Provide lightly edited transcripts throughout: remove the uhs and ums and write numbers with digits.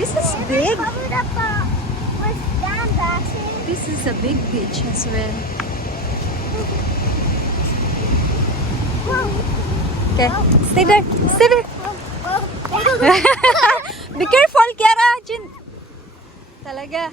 This is big. Covered up with sandbags. This is a big beach as well. Okay, stay there. Stay there. Be careful, Kiara. Jin. Talaga.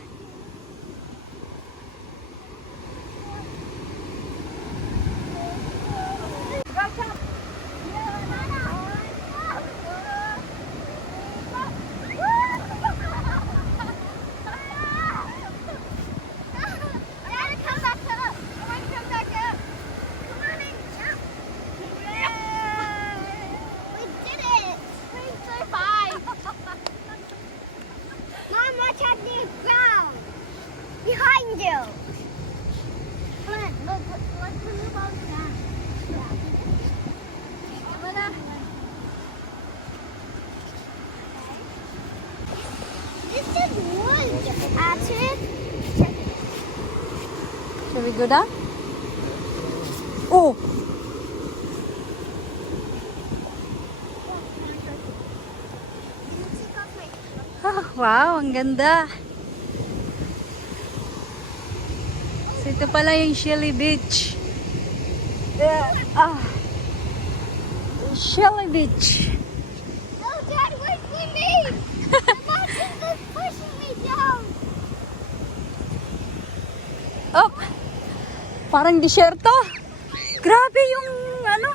Behind you. Look, let's move on down. This is wood, Acid. Shall we go down? Oh! Ah, wow, ang ganda. So, ito pala yung Shelly Beach. Shelly Beach. No, Dad, where's me? The mountain is pushing me down. Oh! Parang disyerto. Grabe yung ano.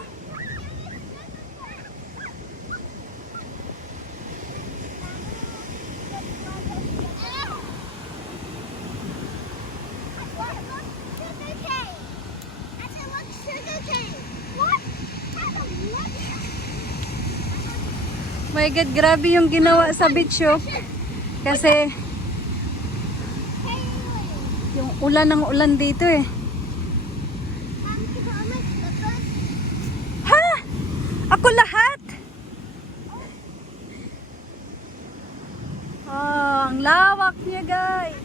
My God, grabe yung ginawa sa beach, oh. Kasi yung ulan ng ulan dito eh. Ha? Ako lahat? Oh, ang lawak niya, guys.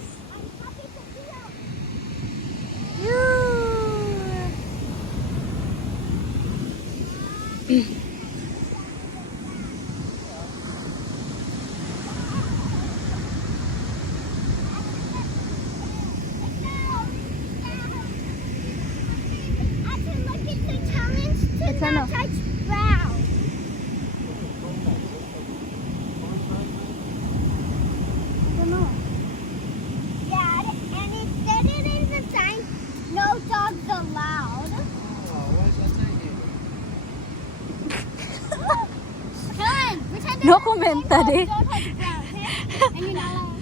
It's ano? Ano? Dad, and it said it in the sign, no dogs allowed. John, pretend No commentary. don't touch brown, okay? And you're not allowed.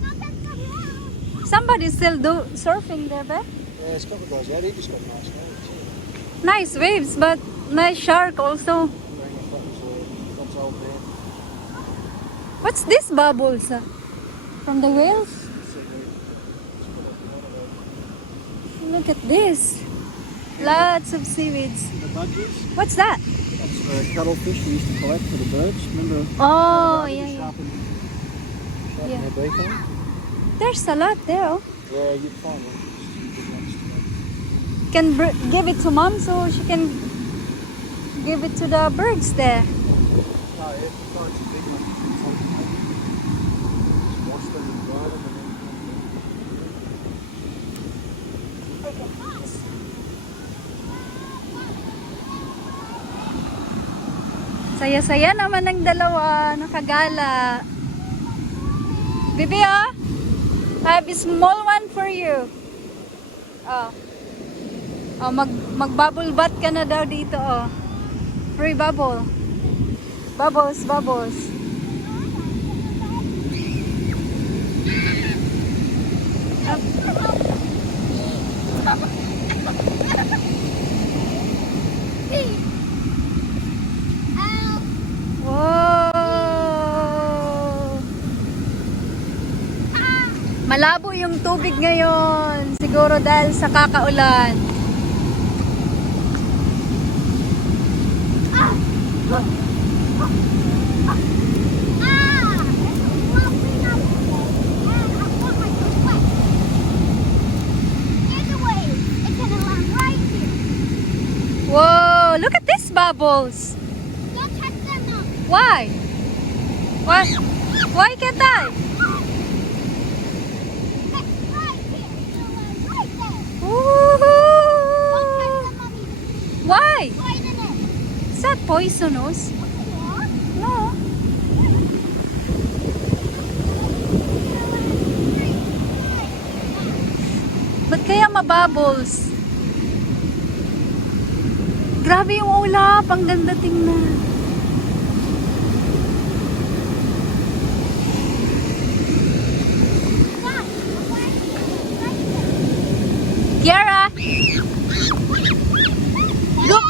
Not touch the brown. Somebody still surfing there, ba? Yeah, it's got the guys out. He just got nice waves. Nice waves, but nice shark also. That's old man. What's this bubbles? From the whales? Look at this. Lots of seaweeds. The budgies. What's that? That's the cuttlefish we used to collect for the birds. Remember? Oh, yeah, yeah. Sharpen Yeah. their beak on. There's a lot there. Oh. Yeah, you'd find them. Can give it to mom so she can give it to the birds there. No, yeah, it's a big one. Just wash them and dry them and Saya-saya naman ng dalawa, nakagala. Bibi, oh, I have a small one for you. Oh. Oh, mag-bubble bath ka na daw dito, oh. Free bubble. Bubbles, bubbles. Wow! Malabo yung tubig ngayon. Siguro dahil sa kakaulan. Whoa! Look at these bubbles. Don't touch them now. Why? What? Why can't I? Woohoo! Why? Is that poisonous? No. Ba't kaya mabubbles? Grabe yung ulap. Ang ganda tingnan. Kiara! Look!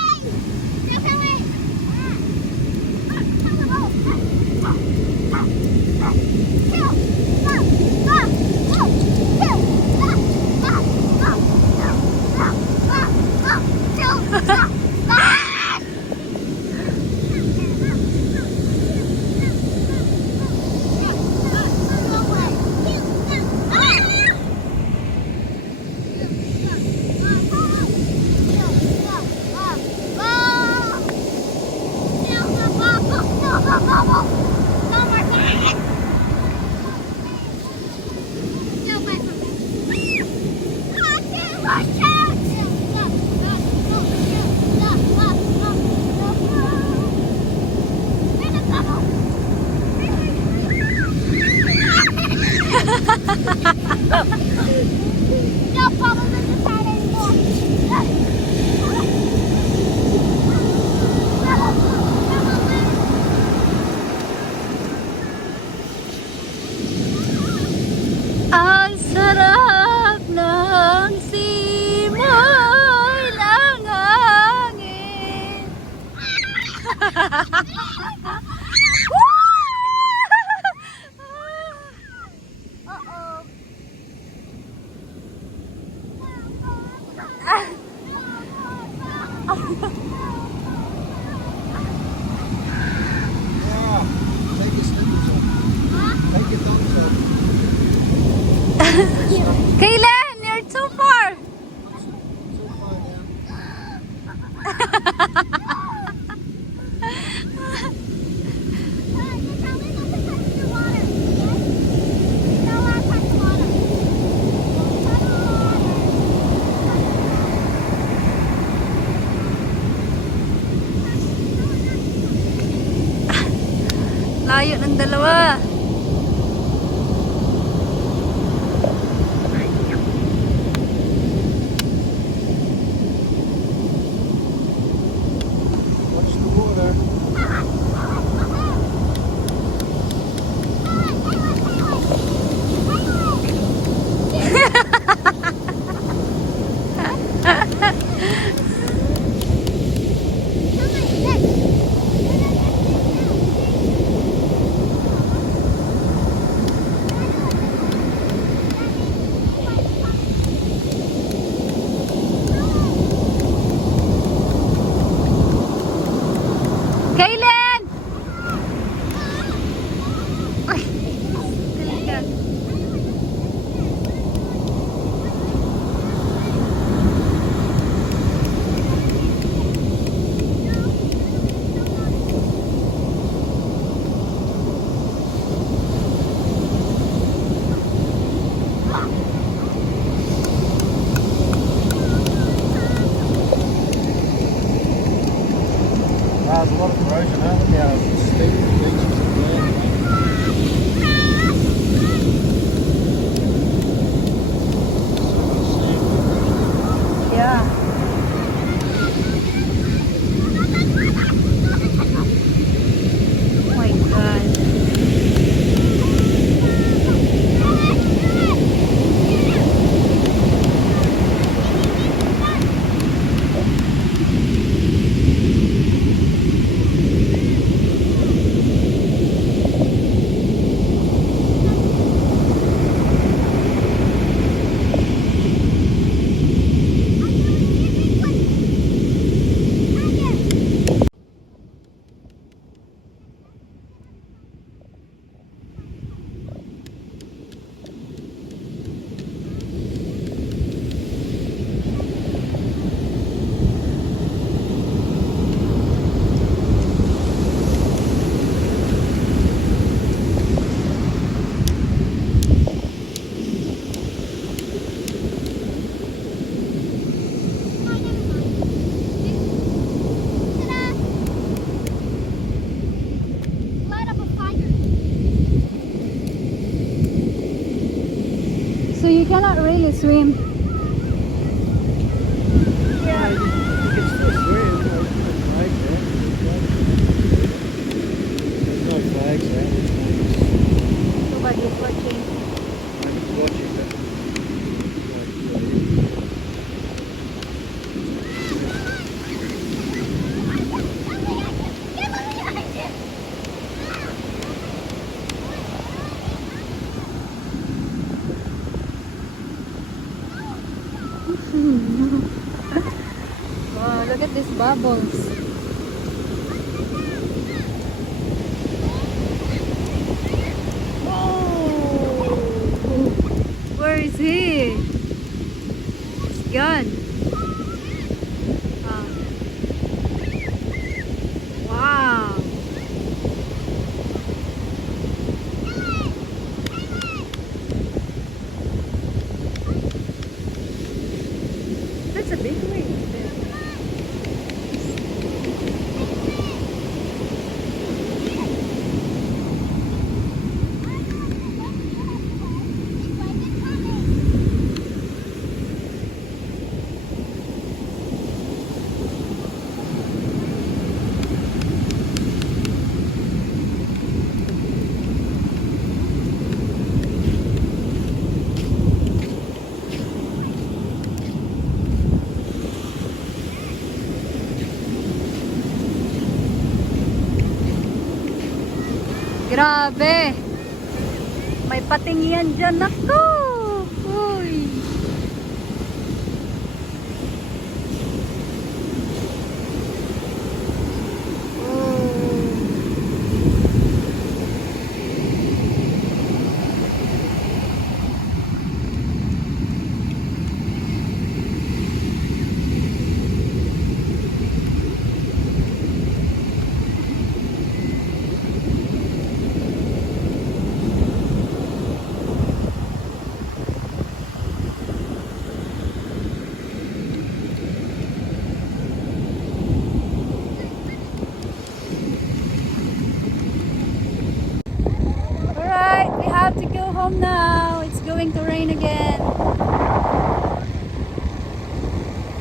No problem in the side anymore. Ang sarap ng simoy ng hangin. Uh-oh. Yeah. Take your slippers off. Take your thongs off. Kaylan, you're too far. So far now. Layo ng dalawa. Watch the water. Kaylan! Ay, talaga. There's a lot of erosion, huh? Look how steep the beach is. So you cannot really swim. Yeah. You can still swim. There's no flags there. Nobody's watching. I'm watching that. Wow, look at these bubbles. Oh, where is he? He's gone. Ah. Wow. That's a big wave. Grabe. May pating yan dyan. Naku. Uy. Alright, we have to go home now. It's going to rain again.